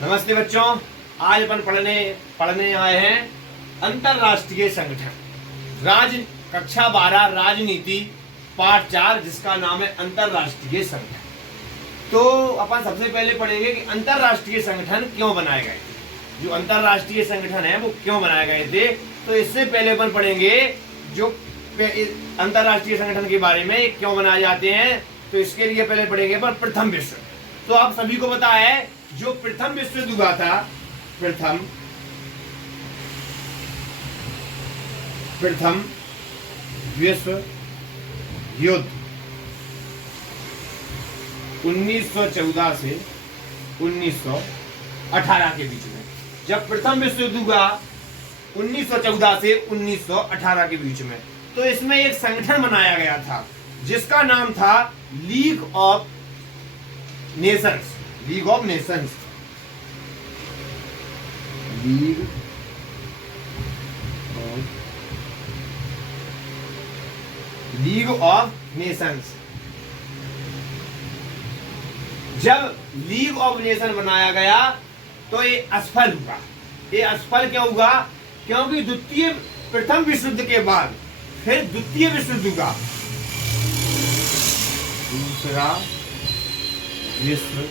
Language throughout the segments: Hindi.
नमस्ते बच्चों, आज अपन पढ़ने आए हैं अंतरराष्ट्रीय संगठन कक्षा 12 राजनीति पाठ 4, जिसका नाम है अंतरराष्ट्रीय संगठन। तो अपन सबसे पहले पढ़ेंगे कि अंतरराष्ट्रीय संगठन क्यों बनाए गए थे। जो अंतरराष्ट्रीय संगठन है वो क्यों बनाए गए थे, तो इससे पहले अपन पढ़ेंगे जो अंतरराष्ट्रीय संगठन के बारे में क्यों बनाए जाते हैं। तो इसके लिए पहले पढ़ेंगे अपन प्रथम विश्व। तो आप सभी को पता है जो प्रथम विश्व युद्ध हुआ था, प्रथम विश्व युद्ध 1914 से 1918 के बीच में। जब प्रथम विश्व युद्ध हुआ 1914 से 1918 के बीच में, तो इसमें एक संगठन बनाया गया था जिसका नाम था league of Nations. League of Nations, league of Nations. जब लीग ऑफ नेशन बनाया गया तो ये असफल हुआ। ये असफल क्यों हुआ? क्योंकि प्रथम विश्व युद्ध के बाद फिर द्वितीय विश्व युद्ध हुआ। दूसरा विश्व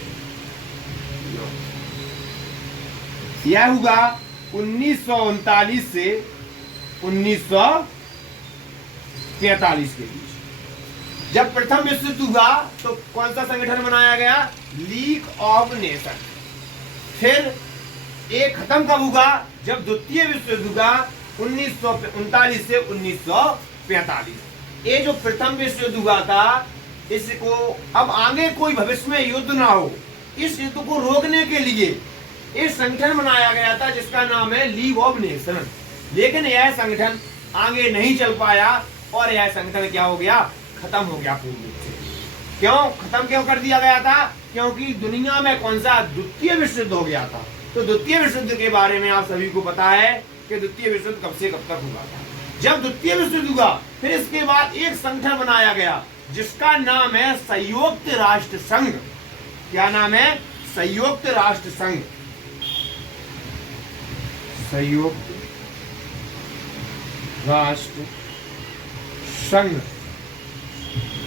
यह हुआ 1939 से 1945 के बीच। जब प्रथम विश्व युद्ध हुआ तो कौन सा संगठन बनाया गया? League of nation. फिर ये खत्म कब हुआ? जब द्वितीय विश्व युद्ध हुआ 1939 से 1945। ये जो प्रथम विश्व युद्ध हुआ था, इसको अब आगे कोई भविष्य में युद्ध ना हो, इस युद्ध को रोकने के लिए एक संगठन बनाया गया था जिसका नाम है लीग ऑफ नेशन। लेकिन यह संगठन आगे नहीं चल पाया और यह संगठन क्या हो गया? खत्म हो गया पूर्ण रूप से। क्यों कर दिया गया था? क्योंकि दुनिया में कौन सा द्वितीय विश्व युद्ध हो गया था। तो द्वितीय विश्व युद्ध के बारे में आप सभी को पता है कि द्वितीय विश्व युद्ध कब से कब तक हुआ था। जब द्वितीय विश्व युद्ध हुआ फिर इसके बाद एक संगठन बनाया गया जिसका नाम है संयुक्त राष्ट्र संघ। क्या नाम है? संयुक्त राष्ट्र संघ। संयुक्त राष्ट्र संघ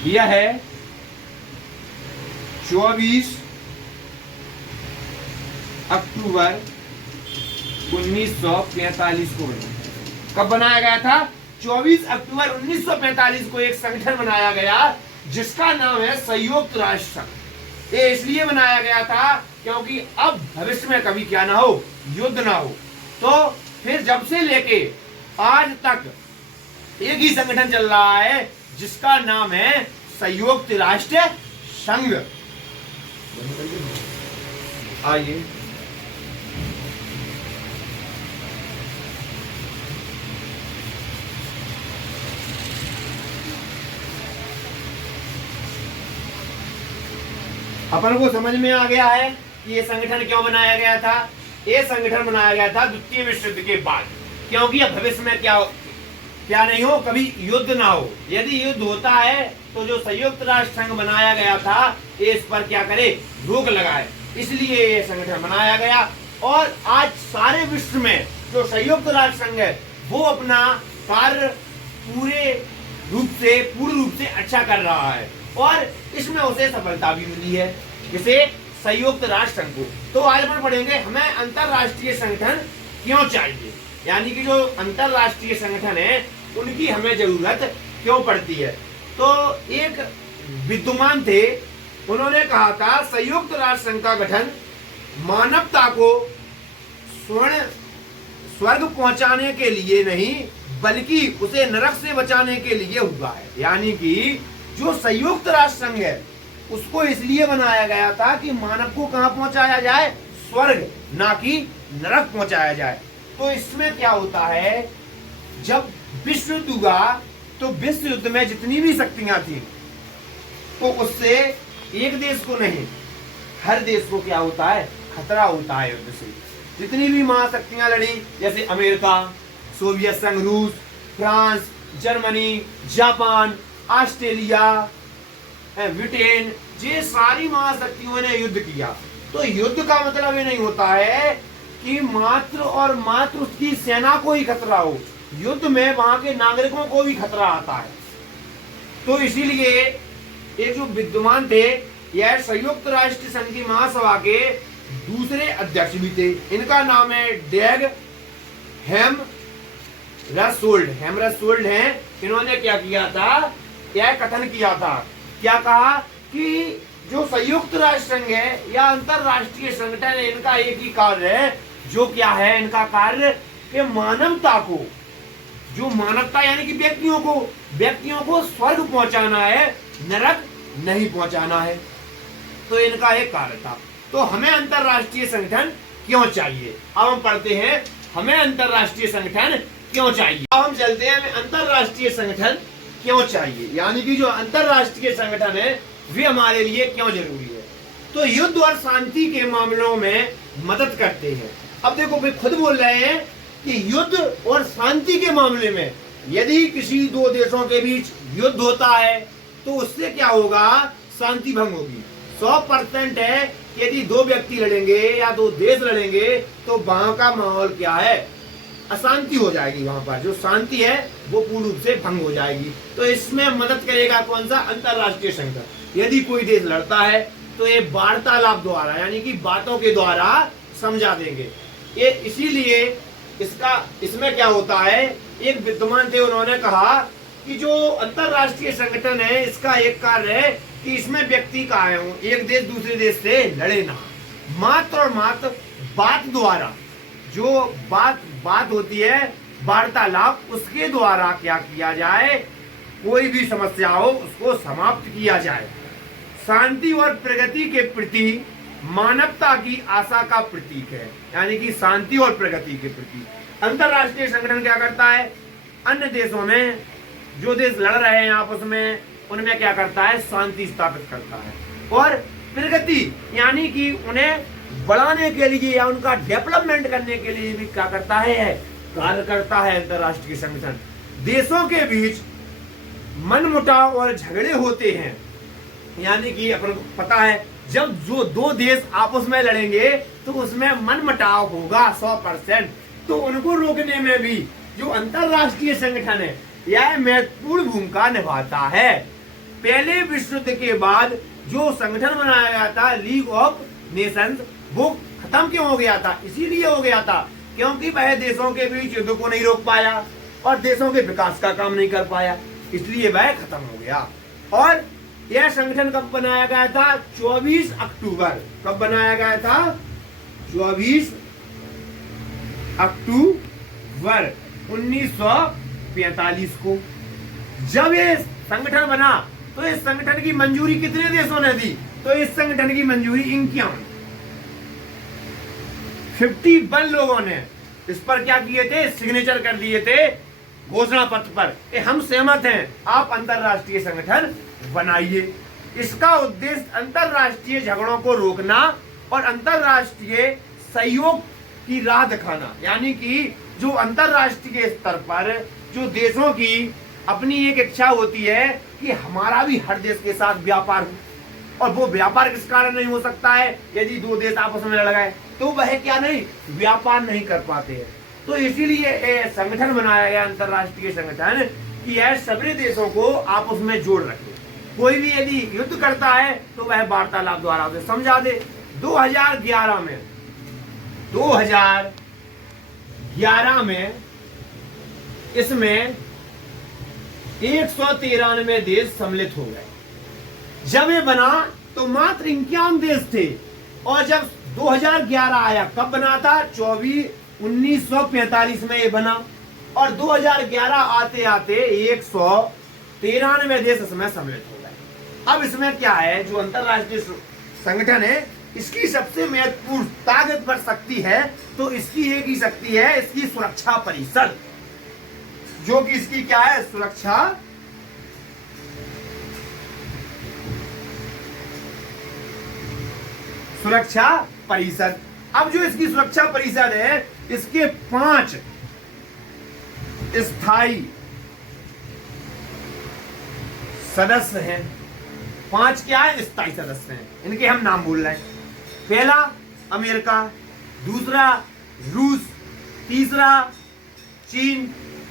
यह है 24 अक्टूबर 1945 को। कब बनाया गया था? 24 अक्टूबर 1945 को एक संगठन बनाया गया जिसका नाम है संयुक्त राष्ट्र संघ। ये इसलिए बनाया गया था क्योंकि अब भविष्य में कभी क्या ना हो, युद्ध ना हो। तो फिर जब से लेके आज तक एक ही संगठन चल रहा है जिसका नाम है संयुक्त राष्ट्र संघ। आइए अपन को समझ में आ गया है कि ये संगठन क्यों बनाया गया था। ये संगठन बनाया गया था द्वितीय विश्व युद्ध के बाद, क्योंकि अब भविष्य में क्या नहीं हो, कभी युद्ध ना हो। यदि युद्ध होता है तो जो संयुक्त राष्ट्र संघ बनाया गया था ये इस पर क्या करे? रोक लगाए। इसलिए ये संगठन बनाया गया और आज सारे विश्व में जो संयुक्त राष्ट्र संघ है वो अपना कार्य पूर्ण रूप से अच्छा कर रहा है और इसमें उसे सफलता भी मिली है, जिसे संयुक्त राष्ट्र संघ को। तो आज अपन पढ़ेंगे हमें अंतरराष्ट्रीय संगठन क्यों चाहिए, यानी कि जो अंतरराष्ट्रीय संगठन है उनकी हमें जरूरत क्यों पड़ती है। तो एक विद्वान थे, उन्होंने कहा था संयुक्त राष्ट्र संघ का गठन मानवता को स्वर्ग पहुंचाने के लिए नहीं बल्कि उसे नरक से बचाने के लिए हुआ है। यानी कि जो संयुक्त राष्ट्र संघ है उसको इसलिए बनाया गया था कि मानव को कहां पहुंचाया जाए? स्वर्ग, ना कि नरक पहुंचाया जाए। तो इसमें क्या होता है, जब विश्व युद्ध हुआ तो विश्व युद्ध में जितनी भी शक्तियां थी तो उससे एक देश को नहीं, हर देश को क्या होता है? खतरा होता है युद्ध से। जितनी भी महाशक्तियां लड़ी, जैसे अमेरिका, सोवियत संघ, रूस, France, Germany, Japan, Australia, Britain, ये सारी महाशक्तियों ने युद्ध किया। तो युद्ध का मतलब ये नहीं होता है कि मात्र और मात्र उसकी सेना को ही खतरा हो, युद्ध में वहां के नागरिकों को भी खतरा आता है। तो इसीलिए एक जो विद्वान थे, यह संयुक्त राष्ट्र संघ की महासभा के दूसरे अध्यक्ष भी थे। इनका नाम है डैग हेमरसोल्ड हैं। इन्होंने क्या किया था, यह कथन किया था, क्या कहा कि जो संयुक्त राष्ट्र संघ है या अंतरराष्ट्रीय संगठन है, इनका एक ही कार्य है, जो क्या है इनका कार्य, कि मानवता को, जो मानवता यानी कि व्यक्तियों को स्वर्ग पहुंचाना है, नरक नहीं पहुंचाना है। तो इनका एक कार्य था। तो हमें अंतरराष्ट्रीय संगठन क्यों चाहिए, अब हम पढ़ते हैं हमें अंतरराष्ट्रीय संगठन क्यों चाहिए। अब हम चलते हैं हमें अंतरराष्ट्रीय संगठन क्यों चाहिए, यानी कि जो अंतरराष्ट्रीय संगठन है वे हमारे लिए क्यों जरूरी है। तो युद्ध और शांति के मामलों में मदद करते हैं। अब देखो वे खुद बोल रहे हैं कि युद्ध और शांति के मामले में यदि किसी दो देशों के बीच युद्ध होता है तो उससे क्या होगा, शांति भंग होगी। 100% है कि यदि दो व्यक्ति लड़ेंगे या दो देश लड़ेंगे तो वहां का माहौल क्या है, अशांति हो जाएगी। वहां पर जो शांति है वो पूर्ण रूप से भंग हो जाएगी। तो इसमें मदद करेगा कौन सा, अंतरराष्ट्रीय संगठन। यदि कोई देश लड़ता है तो ये वार्तालाप द्वारा यानी कि बातों के द्वारा समझा देंगे। ये इसीलिए इसमें क्या होता है, एक विद्वान थे उन्होंने कहा कि जो अंतरराष्ट्रीय संगठन है इसका एक कार्य है कि इसमें व्यक्ति का है एक देश दूसरे देश से लड़े ना, मात्र और मात्र बात द्वारा, जो बात होती है वार्तालाप, उसके द्वारा क्या किया जाए, कोई भी समस्या हो उसको समाप्त किया जाए। शांति और प्रगति के प्रति मानवता की आशा का प्रतीक है, यानी कि शांति और प्रगति के प्रति अंतरराष्ट्रीय संगठन क्या करता है, अन्य देशों में जो देश लड़ रहे हैं आपस में उनमें क्या करता है, शांति स्थापित करता है। और प्रगति यानी कि उन्हें बढ़ाने के लिए या उनका डेवलपमेंट करने के लिए भी क्या करता है, कार्य करता है अंतरराष्ट्रीय संगठन। देशों के बीच मनमुटाव और झगड़े होते हैं, यानी कि अपन को पता है जब जो दो देश आपस में लड़ेंगे तो उसमें मनमुटाव होगा 100%। तो उनको रोकने में भी जो अंतरराष्ट्रीय संगठन है यह महत्वपूर्ण भूमिका निभाता है। पहले विश्व युद्ध के बाद जो संगठन बनाया गया था लीग ऑफ नेशंस, वो खत्म क्यों हो गया था, इसीलिए हो गया था क्योंकि वह देशों के बीच युद्ध को नहीं रोक पाया और देशों के विकास का काम नहीं कर पाया, इसलिए वह खत्म हो गया। और यह संगठन कब बनाया गया था, 24 अक्टूबर। कब बनाया गया था, 24 अक्टूबर 1945 को। जब ये संगठन बना तो इस संगठन की मंजूरी कितने देशों ने दी, तो इस संगठन की मंजूरी 51 लोगों ने इस पर क्या किए थे, सिग्नेचर कर दिए थे घोषणा पत्र पर कि हम सहमत हैं, आप अंतरराष्ट्रीय संगठन बनाइए। इसका उद्देश्य अंतरराष्ट्रीय झगड़ों को रोकना और अंतरराष्ट्रीय सहयोग की राह दिखाना, यानी कि जो अंतरराष्ट्रीय स्तर पर जो देशों की अपनी एक इच्छा होती है कि हमारा भी हर देश के साथ व्यापार हो, और वो व्यापार किस कारण नहीं हो सकता है, यदि दो देश आपस में लड़ गए तो वह क्या नहीं, व्यापार नहीं कर पाते हैं। तो इसीलिए संगठन बनाया गया अंतरराष्ट्रीय संगठन कि यह सभी देशों को आपस में जोड़ रखे। कोई भी यदि युद्ध करता है तो वह वार्तालाप द्वारा उसे समझा दे। 2011 में इसमें 193 देश सम्मिलित हो गए। जब ये बना तो मात्र 51 देश थे, और जब 2011 आया, कब बना था, 1945 में ये बना, और 2011 आते आते 193 देश इसमें सम्मिलित हो गए। अब इसमें क्या है, जो अंतरराष्ट्रीय संगठन है इसकी सबसे महत्वपूर्ण ताकतवर शक्ति है, तो इसकी एक ही शक्ति है, इसकी सुरक्षा परिषद, जो कि इसकी क्या है, सुरक्षा परिषद। अब जो इसकी सुरक्षा परिषद है इसके 5 स्थायी सदस्य हैं। 5 क्या है, स्थायी सदस्य हैं, इनके हम नाम बोल रहे हैं। पहला अमेरिका, दूसरा रूस, तीसरा चीन,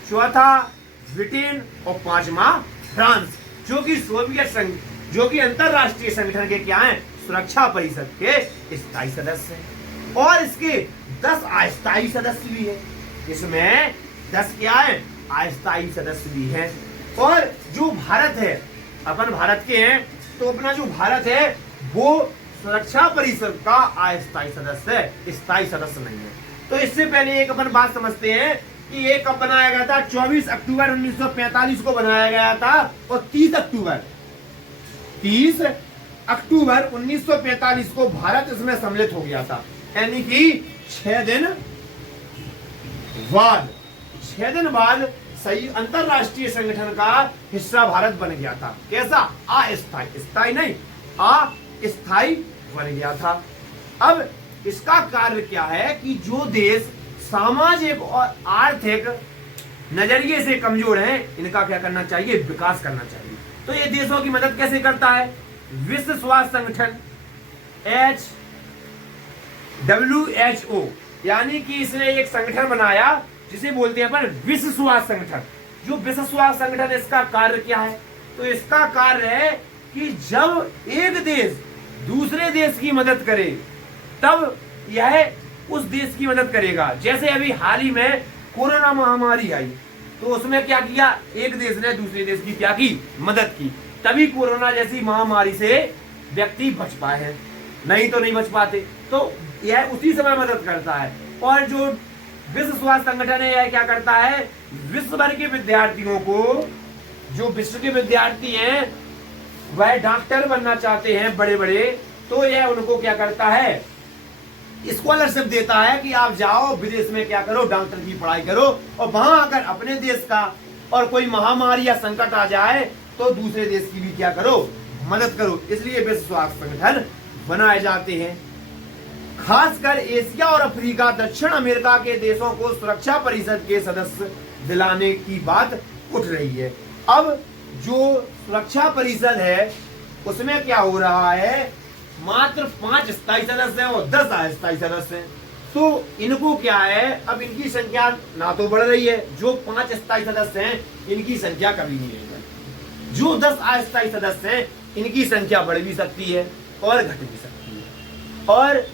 चौथा ब्रिटेन और पांचवा फ्रांस, जो कि सोवियत संघ, जो कि अंतरराष्ट्रीय संगठन के क्या हैं, सुरक्षा परिषद के स्थायी सदस्य हैं। और इसके 10 अस्थायी सदस्य भी हैं। इसमें 10 क्या है, अस्थायी सदस्य भी हैं। और जो भारत है, अपन भारत के हैं, तो अपना जो भारत है वो सुरक्षा परिषद का अस्थायी सदस्य है, स्थायी सदस्य नहीं है। तो इससे पहले एक अपन बात समझते हैं कि ये कब बनाया गया था, 24 अक्टूबर 1945 को बनाया गया था। और 30 अक्टूबर 1945 को भारत इसमें सम्मिलित हो गया था। यानी कि 6 दिन बाद सही अंतरराष्ट्रीय संगठन का हिस्सा भारत बन गया था। कैसा, अस्थायी, स्थायी नहीं, अस्थायी बन गया था। अब इसका कार्य क्या है कि जो देश सामाजिक और आर्थिक नजरिए से कमजोर हैं, इनका क्या करना चाहिए, विकास करना चाहिए। तो ये देशों की मदद कैसे करता है, विश्व स्वास्थ्य संगठन WHO, यानी कि इसने एक संगठन बनाया जिसे बोलते हैं अपन विश्व स्वास्थ्य संगठन। जो विश्व स्वास्थ्य संगठन, इसका कार्य क्या है, तो इसका कार्य है कि जब एक देश दूसरे देश की मदद करे तब यह उस देश की मदद करेगा। जैसे अभी हाल ही में कोरोना महामारी आई, तो उसमें क्या किया, एक देश ने दूसरे देश की क्या की, मदद की। तभी कोरोना जैसी महामारी से व्यक्ति बच पाए हैं, नहीं तो नहीं बच पाते। तो यह उसी समय मदद करता है। और जो विश्व स्वास्थ्य संगठन है, यह क्या करता है, विश्व भर के विद्यार्थियों को, जो विश्व के विद्यार्थी हैं वह डॉक्टर बनना चाहते हैं बड़े बड़े, तो यह उनको क्या करता है, स्कॉलरशिप देता है कि आप जाओ विदेश में क्या करो, डॉक्टर की पढ़ाई करो, और वहां अगर अपने देश का और कोई महामारी या संकट आ जाए तो दूसरे देश की भी क्या करो, मदद करो। इसलिए विश्व स्वास्थ्य संगठन बनाए जाते हैं। खासकर एशिया और अफ्रीका, दक्षिण अमेरिका के देशों को सुरक्षा परिषद के सदस्य दिलाने की बात उठ रही है। अब जो सुरक्षा परिषद है उसमें क्या हो रहा है, मात्र 5 स्थायी सदस्य हैं और 10 अस्थायी सदस्य हैं। तो इनको क्या है, अब इनकी संख्या ना तो बढ़ रही है, जो 5 स्थायी सदस्य हैं इनकी संख्या कभी नहीं है। जो 10 अस्थायी सदस्य हैं इनकी संख्या बढ़ भी सकती है और घट भी सकती है। और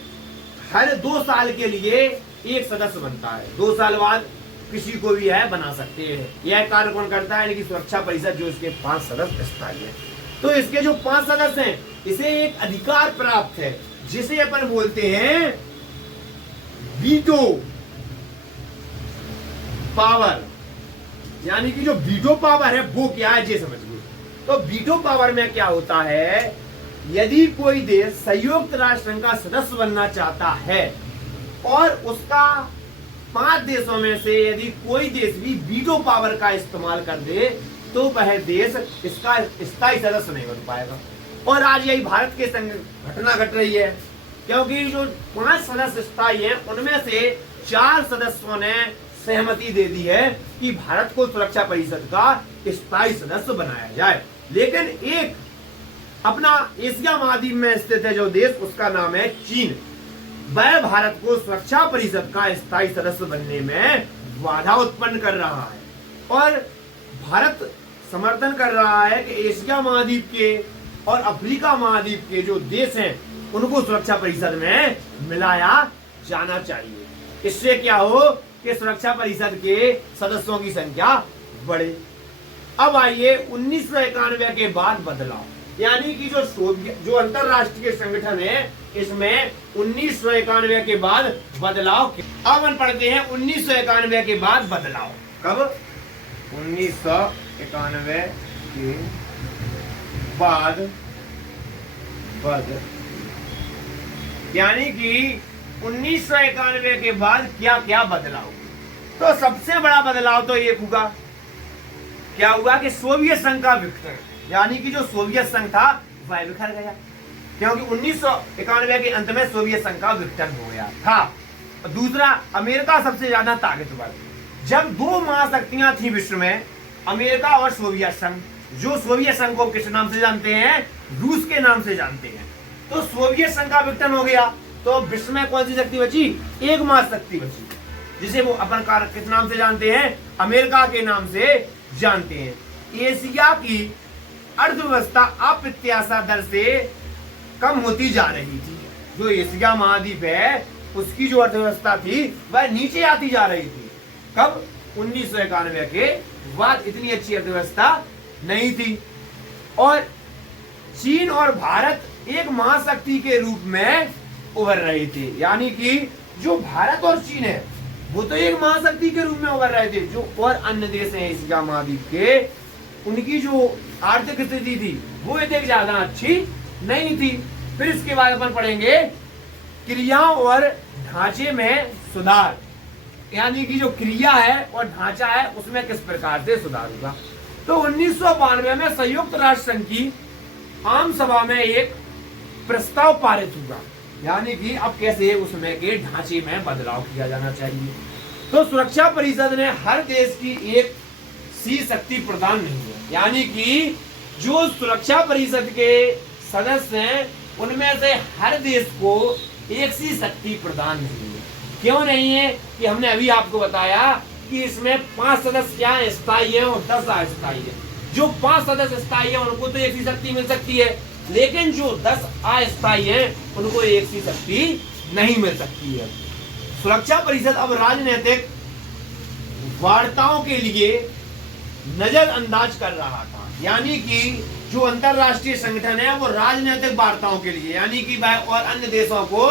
हर 2 साल के लिए एक सदस्य बनता है, 2 साल बाद किसी को भी है बना सकते हैं। यह कार्य कौन करता है, सुरक्षा परिषद, जो इसके 5 सदस्य स्थायी है। तो इसके जो 5 सदस्य हैं, इसे एक अधिकार प्राप्त है जिसे अपन बोलते हैं वीटो पावर। यानी कि जो वीटो पावर है वो क्या है, ये समझिए। तो वीटो पावर में क्या होता है, यदि कोई देश संयुक्त राष्ट्र संघ का सदस्य बनना चाहता है और उसका 5 देशों में से यदि कोई देश भी वीटो पावर का इस्तेमाल कर दे तो वह देश इसका स्थायी सदस्य नहीं बन पाएगा। और आज यही भारत के संग घटना घट रही है, क्योंकि जो 5 सदस्य स्थायी हैं उनमें से 4 सदस्यों ने सहमति दे दी है कि भारत को सुरक्षा परिषद का स्थायी सदस्य बनाया जाए। लेकिन एक अपना एशिया महाद्वीप में स्थित है जो देश, उसका नाम है चीन, वह भारत को सुरक्षा परिषद का स्थायी सदस्य बनने में बाधा उत्पन्न कर रहा है। और भारत समर्थन कर रहा है कि एशिया महाद्वीप के और अफ्रीका महाद्वीप के जो देश हैं उनको सुरक्षा परिषद में मिलाया जाना चाहिए। इससे क्या हो कि सुरक्षा परिषद के सदस्यों की संख्या बढ़े। अब आइए 1991 के बाद बदलाव, यानी कि जो अंतरराष्ट्रीय संगठन है इसमें 1991 के बाद बदलाव। अब हम पढ़ते हैं 1991 के बाद बदलाव। कब? 1991 के बाद यानी कि 1991 के बाद क्या क्या बदलाव। तो सबसे बड़ा बदलाव तो ये हुआ, क्या हुआ कि सोवियत संघ का विघटन, यानी कि जो सोवियत संघ था वह बिखर गया, क्योंकि 1991 के अंत में सोवियत संघ का विघटन हो गया था। और दूसरा, अमेरिका सबसे ज्यादा ताकतवर। जब 2 महाशक्तियां थी विश्व में, अमेरिका और सोवियत संघ, जो सोवियत संघ को किस नाम से जानते हैं, रूस के नाम से जानते हैं। तो सोवियत संघ का विघटन हो गया तो विश्व में कौन सी शक्ति बची? एक महाशक्ति बची, जिसे वो अपन किस नाम से जानते हैं? अमेरिका के नाम से जानते हैं। एशिया की अर्थव्यवस्था अप्रत्याशा दर से कम होती जा रही थी। जो एशिया महाद्वीप है उसकी जो अर्थव्यवस्था थी वह नीचे आती जा रही थी। कब? 1991 के बाद इतनी अच्छी अर्थव्यवस्था नहीं थी। और चीन और भारत एक महाशक्ति के रूप में उभर रहे थे। यानी कि जो भारत और चीन है वो तो एक महाशक्ति के रूप में उभर रहे थे। जो और अन्य देश हैं एशिया महाद्वीप के, उनकी जो आर्थिक स्थिति थी वो इतनी ज्यादा अच्छी नहीं थी। फिर इसके बाद अपन पढ़ेंगे क्रियाओं और ढांचे में सुधार, यानी कि जो क्रिया है और ढांचा है उसमें किस प्रकार से सुधार होगा। तो 1992 में संयुक्त राष्ट्र संघ की आम सभा में एक प्रस्ताव पारित हुआ, यानी कि अब कैसे उसमें के ढांचे में बदलाव किया जाना चाहिए। तो सुरक्षा परिषद ने हर देश की एक सी शक्ति प्रदान नहीं है, यानी कि जो सुरक्षा परिषद के सदस्य हैं उनमें से हर देश को एक सी शक्ति प्रदान नहीं है। क्यों नहीं है? कि हमने अभी आपको बताया कि इसमें 5 सदस्य क्या है? स्थायी है और 10 अस्थायी है। जो 5 सदस्य स्थायी है उनको तो एक सी शक्ति मिल सकती है, लेकिन जो 10 अस्थायी है उनको एक सी शक्ति नहीं मिल सकती है। सुरक्षा परिषद अब राजनीतिक वार्ताओं के लिए नजरअंदाज कर रहा था, यानी कि जो अंतरराष्ट्रीय संगठन है वो राजनीतिक वार्ताओं के लिए, यानी कि वह और अन्य देशों को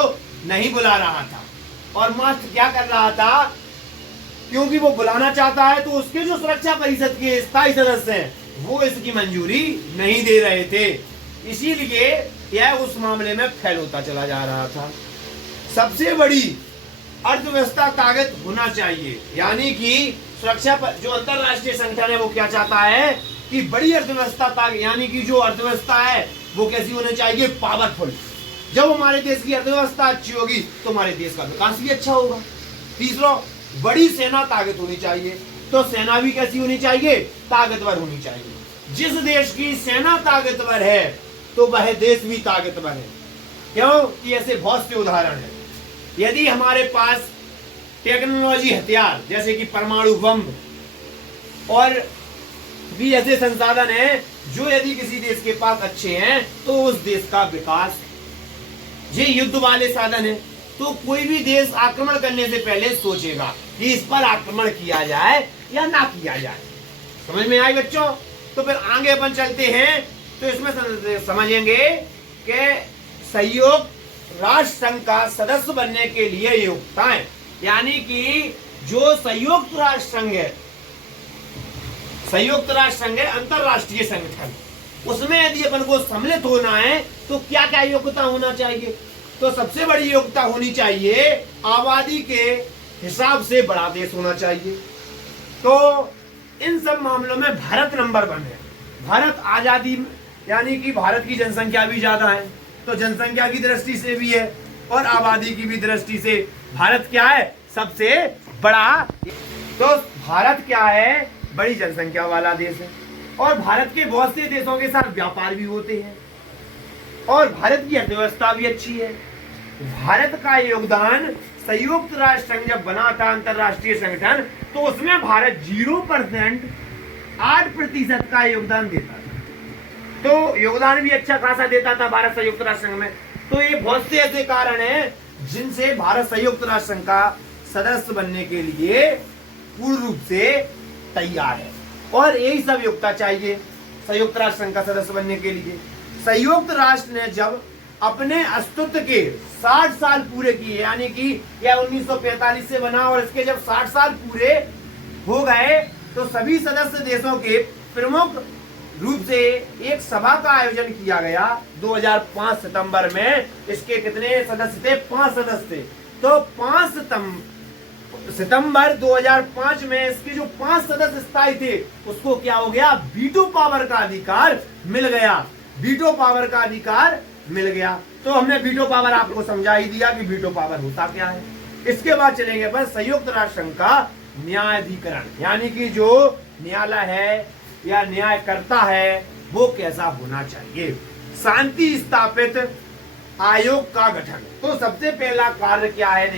नहीं बुला रहा था। और मात्र क्या कर रहा था? क्योंकि वो बुलाना चाहता है तो उसके जो सुरक्षा परिषद के स्थायी सदस्य हैं वो इसकी मंजूरी नहीं दे रहे थे, इसीलिए यह उस मामले में फेल होता चला जा रहा था। सबसे बड़ी अर्थव्यवस्था ताकत होना चाहिए, यानी कि सुरक्षा पर जो अंतरराष्ट्रीय संगठन है वो क्या चाहता है कि बड़ी अर्थव्यवस्था ताकत, यानी कि जो अर्थव्यवस्था है वो कैसी होनी चाहिए? पावरफुल। जब हमारे देश की अर्थव्यवस्था अच्छी होगी तो हमारे देश का विकास भी अच्छा होगा। तीसरा, बड़ी सेना ताकत होनी चाहिए, तो सेना भी कैसी होनी चाहिए? ताकतवर होनी चाहिए। जिस देश की सेना ताकतवर है तो वह देश भी ताकतवर है। क्यों? कि ऐसे बहुत से उदाहरण हैं। यदि हमारे पास टेक्नोलॉजी हथियार जैसे कि परमाणु बम और भी ऐसे संसाधन हैं जो यदि किसी देश के पास अच्छे हैं तो उस देश का विकास है। ये युद्ध वाले साधन है तो कोई भी देश आक्रमण करने से पहले सोचेगा कि इस पर आक्रमण किया जाए या ना किया जाए। समझ में आई बच्चों? तो फिर आगे अपन चलते हैं तो इसमें समझेंगे कि संयुक्त राष्ट्र संघ का सदस्य बनने के लिए योग्यताएं, यानी कि जो संयुक्त राष्ट्र संघ है, संयुक्त राष्ट्र संघ है अंतरराष्ट्रीय संगठन, उसमें यदि अपन को सम्मिलित होना है तो क्या क्या योग्यता होना चाहिए? तो सबसे बड़ी योग्यता होनी चाहिए आबादी के हिसाब से बड़ा देश होना चाहिए। तो इन सब मामलों में भारत नंबर 1 है। भारत आजादी, यानी कि भारत की जनसंख्या भी ज्यादा है तो जनसंख्या की दृष्टि से भी है और आबादी की भी दृष्टि से भारत क्या है? सबसे बड़ा। तो भारत क्या है? बड़ी जनसंख्या वाला देश है और भारत के बहुत से देशों के साथ व्यापार भी होते हैं और भारत की अर्थव्यवस्था भी अच्छी है। भारत का योगदान संयुक्त राष्ट्र संघ जब बना था अंतरराष्ट्रीय संगठन तो उसमें भारत 0% 8% का योगदान देता था। तो योगदान भी अच्छा खासा देता था भारत संयुक्त राष्ट्र संघ में। तो ये बहुत से ऐसे कारण हैं जिनसे भारत संयुक्त राष्ट्र संघ का सदस्य बनने के लिए पूर्ण रूप से तैयार है और यही सब योग्यता चाहिए संयुक्त राष्ट्र संघ का सदस्य बनने के लिए। संयुक्त राष्ट्र ने जब अपने अस्तित्व के 60 साल पूरे किए, यानी कि यह 1945 से बना और इसके जब 60 साल पूरे हो गए तो सभी सदस्य देशों के प्रमुख रूप से एक सभा का आयोजन किया गया 2005 सितंबर में। इसके कितने सदस्य थे? 5 सदस्य थे। तो 5 सितंबर 2005 में इसके जो 5 सदस्य स्थायी थे उसको क्या हो गया? वीटो पावर का अधिकार मिल गया। वीटो पावर का अधिकार मिल गया। तो हमने वीटो पावर आपको समझा ही दिया कि वीटो पावर होता क्या है। इसके बाद चलेंगे बस संयुक्त राष्ट्र संघ का न्यायाधिकरण, यानी कि जो न्यायालय है या न्याय करता है वो कैसा होना चाहिए। शांति स्थापित आयोग का गठन। तो सबसे पहला कार्य क्या है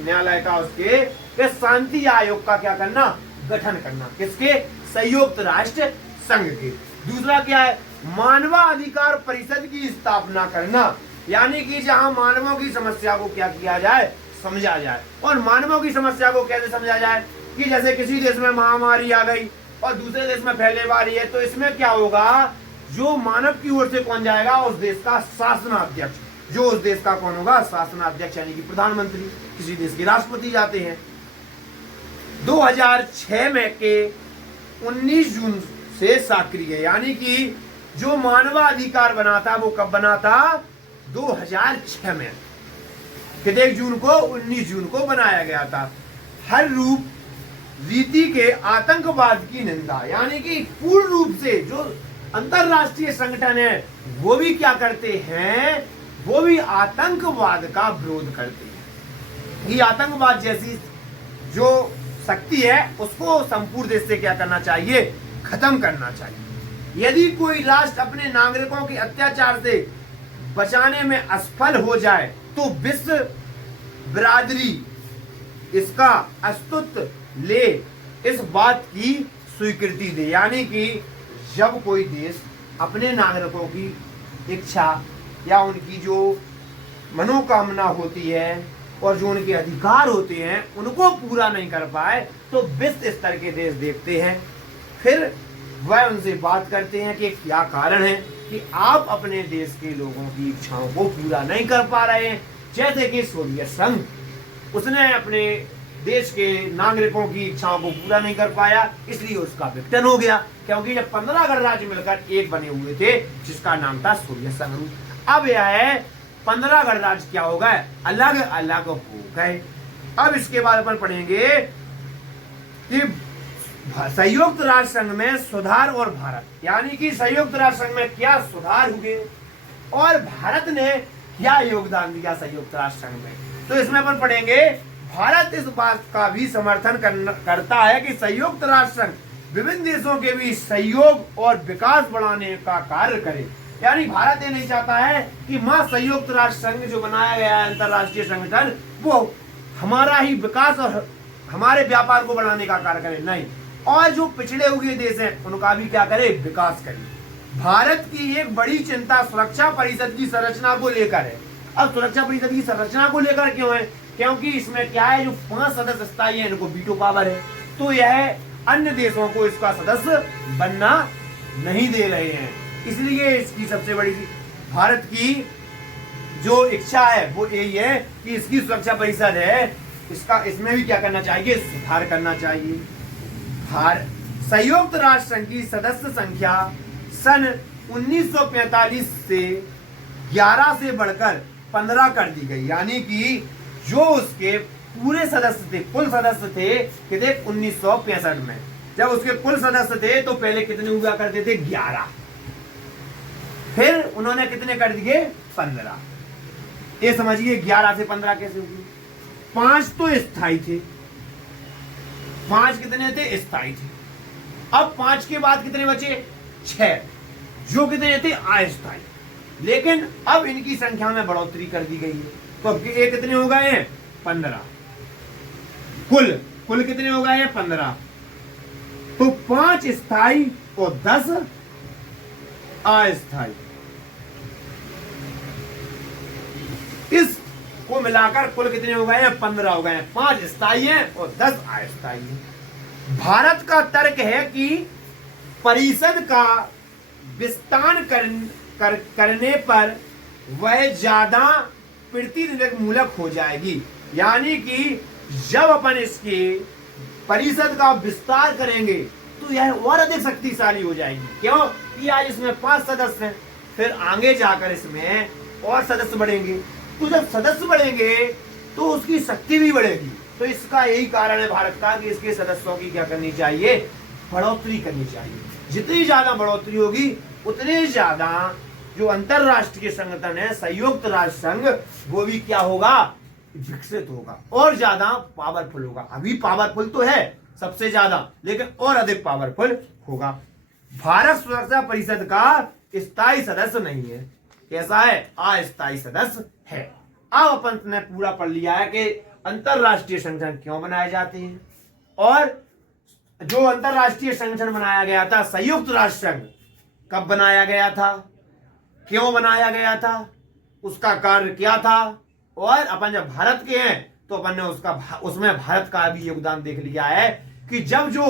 न्यायालय का, उसके कि शांति आयोग का क्या करना, गठन करना। किसके, संयुक्त राष्ट्र संघ के। दूसरा क्या है, मानवाधिकार परिषद की स्थापना करना, यानी कि जहां मानवों की समस्या को क्या किया जाए, समझा जाए। और मानवों की समस्या को कैसे समझा जाए कि जैसे किसी देश में महामारी आ गई और दूसरे देश में फैलने वाली है, तो इसमें क्या होगा, जो मानव की ओर से कौन जाएगा, उस देश का शासनाध्यक्ष। जो उस देश का कौन होगा, शासनाध्यक्ष, यानी कि प्रधानमंत्री। किसी देश के राष्ट्रपति जाते हैं। 2006 में के 19 जून से सक्रिय है, यानी कि जो मानवाधिकार बना था वो कब बना था, 2006 में। कितने जून को, 19 जून को बनाया गया था। हर रूप रीति के आतंकवाद की निंदा, यानी कि पूर्ण रूप से जो अंतरराष्ट्रीय संगठन है वो भी क्या करते हैं, वो भी आतंकवाद का विरोध करते हैं। ये आतंकवाद जैसी जो शक्ति है उसको संपूर्ण देश से क्या करना चाहिए, खत्म करना चाहिए। यदि कोई राष्ट्र अपने नागरिकों के अत्याचार से बचाने में असफल हो जाए तो विश्व बिरादरी इसका अस्तित्व ले इस बात की स्वीकृति दे, यानी कि जब कोई देश अपने नागरिकों की इच्छा या उनकी जो मनोकामना होती है और जो उनके अधिकार होते हैं उनको पूरा नहीं कर पाए, तो विश्व स्तर के देश देखते हैं, फिर वह उनसे बात करते हैं कि क्या कारण है कि आप अपने देश के लोगों की इच्छाओं को पूरा नहीं कर पा रहे हैं। जैसे कि सोवियत संघ, उसने अपने देश के नागरिकों की इच्छाओं को पूरा नहीं कर पाया, इसलिए उसका विघटन हो गया। क्योंकि जब 15 गणराज्य मिलकर एक बने हुए थे जिसका नाम था सोवियत संघ। अब यह है 15 गणराज्य क्या हो गए, अलग अलग हो गए। अब इसके बाद अपन पढ़ेंगे कि संयुक्त राष्ट्र संघ में सुधार और भारत, यानी कि संयुक्त राष्ट्र संघ में क्या सुधार हुए और भारत ने क्या योगदान दिया संयुक्त राष्ट्र संघ में। तो इसमें अपन पढ़ेंगे भारत इस बात का भी समर्थन करता है कि संयुक्त राष्ट्र संघ विभिन्न देशों के बीच सहयोग और विकास बढ़ाने का कार्य करे। यानी भारत ये नहीं चाहता है कि मां संयुक्त राष्ट्र संघ जो बनाया गया है अंतरराष्ट्रीय संगठन वो हमारा ही विकास और हमारे व्यापार को बढ़ाने का कार्य करे, नहीं, और जो पिछड़े हुए देश हैं उनका भी क्या करे, विकास करे। भारत की एक बड़ी चिंता सुरक्षा परिषद की संरचना को लेकर है। अब सुरक्षा परिषद की संरचना को लेकर क्यों है, क्योंकि इसमें क्या है, जो 5 सदस्य स्थायी है इनको वीटो पावर है, तो यह अन्य देशों को इसका सदस्य बनना नहीं दे रहे हैं। इसलिए इसकी सबसे बड़ी भारत की जो इच्छा है वो यही है कि इसकी सुरक्षा परिषद है, इसमें भी क्या करना चाहिए, सुधार करना चाहिए। संयुक्त राष्ट्र संघ की सदस्य संख्या सन 1945 से 11 से बढ़कर 15 कर दी गई, यानी कि जो उसके पूरे सदस्य थे, कुल सदस्य थे कितने, 1965 में जब उसके कुल सदस्य थे तो पहले कितने हुआ करते थे, 11, फिर उन्होंने कितने कर दिए, 15। ये समझिए 11 से 15 कैसे हुए। 5 तो स्थायी थे, 5 कितने थे, स्थायी थे। अब 5 के बाद कितने बचे, 6, जो कितने थे, अस्थायी। लेकिन अब इनकी संख्या में बढ़ोतरी कर दी गई है, तो अब ये कितने हो गए हैं, 15। कुल कितने हो गए हैं, 15। तो 5 स्थायी और 10 अस्थायी, इस को मिलाकर कुल कितने हो गए हैं, 15 हो गए हैं। 5 स्थायी हैं और 10 अस्थायी हैं। भारत का तर्क है कि परिषद का विस्तार करने पर वह ज्यादा प्रतिनिधिमूलक हो जाएगी, यानी कि जब अपन इसके परिषद का विस्तार करेंगे तो यह और अधिक शक्तिशाली हो जाएगी। क्यों कि आज इसमें 5 सदस्य हैं, फिर आगे जाकर इसमें और सदस्य बढ़ेंगे, तो जब सदस्य बढ़ेंगे तो उसकी शक्ति भी बढ़ेगी। तो इसका यही कारण है भारत का कि इसके सदस्यों की क्या करनी चाहिए, बढ़ोतरी करनी चाहिए। जितनी ज्यादा बढ़ोतरी होगी उतने ज्यादा जो अंतरराष्ट्रीय संगठन है संयुक्त राष्ट्र संघ वो भी क्या होगा, विकसित होगा और ज्यादा पावरफुल होगा। अभी पावरफुल तो है सबसे ज्यादा, लेकिन और अधिक पावरफुल होगा। भारत सुरक्षा परिषद का स्थायी सदस्य नहीं है, कैसा है, अस्थायी सदस्य है। अब अपन ने पूरा पढ़ लिया है कि अंतरराष्ट्रीय संगठन क्यों बनाए जाते हैं, और जो अंतरराष्ट्रीय संगठन बनाया गया था संयुक्त राष्ट्र संघ, कब बनाया गया था, क्यों बनाया गया था, उसका कार्य क्या था, और अपन जब भारत के हैं तो अपन ने उसमें भारत का भी योगदान देख लिया है कि जब जो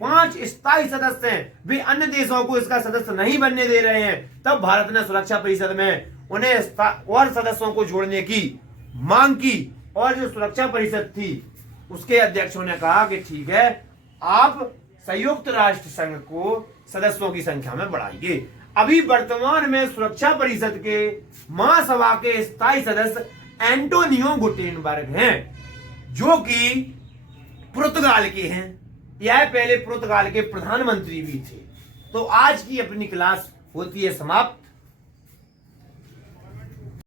5 स्थायी सदस्य हैं वे अन्य देशों को इसका सदस्य नहीं बनने दे रहे हैं, तब भारत ने सुरक्षा परिषद में उन्हें और सदस्यों को जोड़ने की मांग की, और जो सुरक्षा परिषद थी उसके अध्यक्षों ने कहा कि ठीक है, आप संयुक्त राष्ट्र संघ को सदस्यों की संख्या में बढ़ाइए। अभी वर्तमान में सुरक्षा परिषद के महासभा के स्थायी सदस्य एंटोनियो गुटेनबर्ग हैं, जो कि पुर्तगाल के हैं। यह पहले पुर्तगाल के प्रधानमंत्री भी थे। तो आज की अपनी क्लास होती है समाप्त।